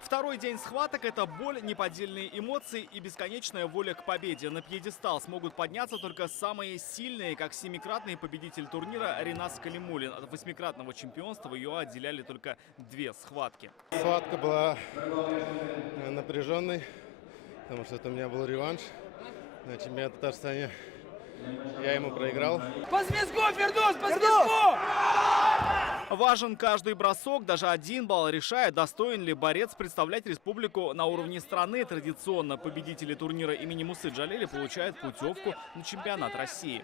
Второй день схваток – это боль, неподдельные эмоции и бесконечная воля к победе. На пьедестал смогут подняться только самые сильные, как семикратный победитель турнира Ринас Калимулин. От восьмикратного чемпионства ее отделяли только 2 схватки. Схватка была напряженной, потому что это у меня был реванш на чемпионате Татарстана. Я ему проиграл. По свистку, Фердос, по свистку! Важен каждый бросок, даже 1 балл решает, достоин ли борец представлять республику на уровне страны. Традиционно победители турнира имени Мусы Джалили получают путевку на чемпионат России.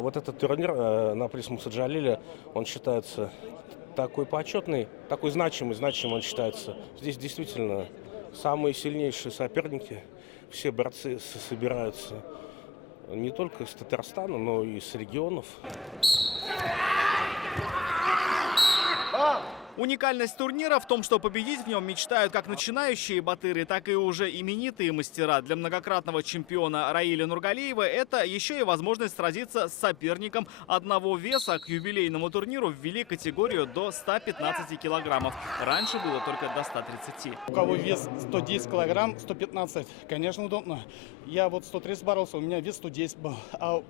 Вот этот турнир на приз Мусы Джалили, он считается такой почетный, такой значимый он считается. Здесь действительно самые сильнейшие соперники, все борцы собираются не только из Татарстана, но и с регионов. Уникальность турнира в том, что победить в нем мечтают как начинающие батыры, так и уже именитые мастера. Для многократного чемпиона Раиля Нургалиева это еще и возможность сразиться с соперником одного веса. К юбилейному турниру ввели категорию до 115 килограммов. Раньше было только до 130. У кого вес 110 килограмм, 115, конечно, удобно. Я вот 130 боролся, у меня вес 110 был. А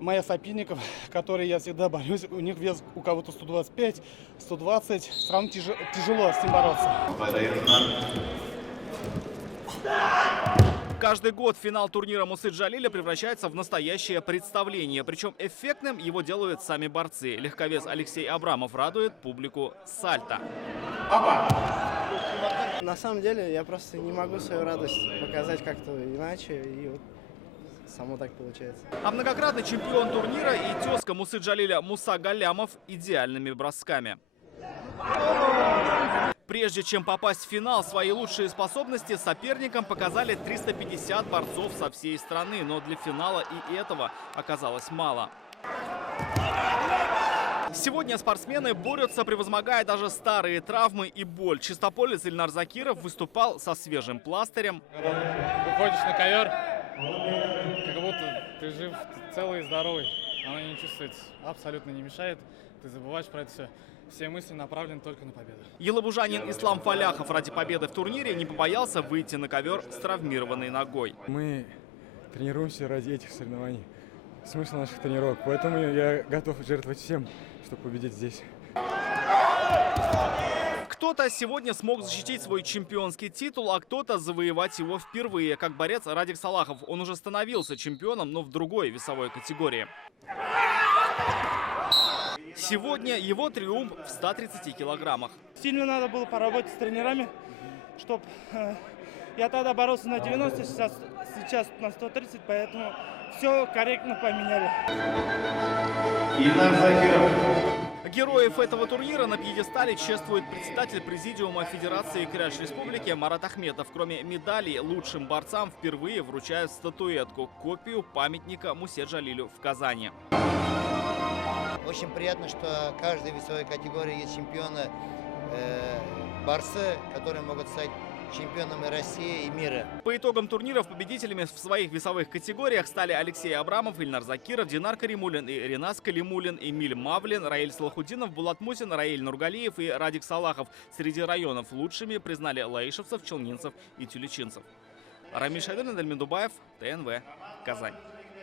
моих соперников, которые я всегда борюсь, у них вес у кого-то 125, 120. Все равно тяжело с ним бороться. Каждый год финал турнира Мусы Джалиля превращается в настоящее представление. Причем эффектным его делают сами борцы. Легковес Алексей Абрамов радует публику сальто. На самом деле я просто не могу свою радость показать как-то иначе. И вот само так получается. А многократный чемпион турнира и тезка Мусы Джалиля Муса Галямов идеальными бросками. Прежде чем попасть в финал, свои лучшие способности соперникам показали 350 борцов со всей страны. Но для финала и этого оказалось мало. Сегодня спортсмены борются, превозмогая даже старые травмы и боль. Чистополец Ильнар Закиров выступал со свежим пластырем. Когда выходишь на ковер, как будто ты жив, целый и здоровый. Оно не чувствуется, абсолютно не мешает. Ты забываешь про это все. Все мысли направлены только на победу. Елабужанин Ислам Фаляхов ради победы в турнире не побоялся выйти на ковер с травмированной ногой. Мы тренируемся ради этих соревнований. Смысл наших тренировок. Поэтому я готов жертвовать всем, чтобы победить здесь. Кто-то сегодня смог защитить свой чемпионский титул, а кто-то завоевать его впервые. Как борец Радик Салахов. Он уже становился чемпионом, но в другой весовой категории. Сегодня его триумф в 130 килограммах. Сильно надо было поработать с тренерами, чтобы я тогда боролся на 90, сейчас на 130, поэтому все корректно поменяли. Героев этого турнира на пьедестале чествует председатель президиума Федерации кряж республики Марат Ахметов. Кроме медалей, лучшим борцам впервые вручают статуэтку, копию памятника Мусе Джалилю в Казани. Очень приятно, что в каждой весовой категории есть чемпионы, борцы, которые могут стать чемпионами России и мира. По итогам турниров победителями в своих весовых категориях стали Алексей Абрамов, Ильнар Закиров, Динар Каримулин и Ринас Калимулин, Эмиль Мавлин, Раиль Салахудинов, Булат Мусин, Раиль Нургалиев и Радик Салахов. Среди районов лучшими признали лаишевцев, челнинцев и тюлечинцев. Рамиль Шайдуллин, Дальмин Дубаев, ТНВ, Казань.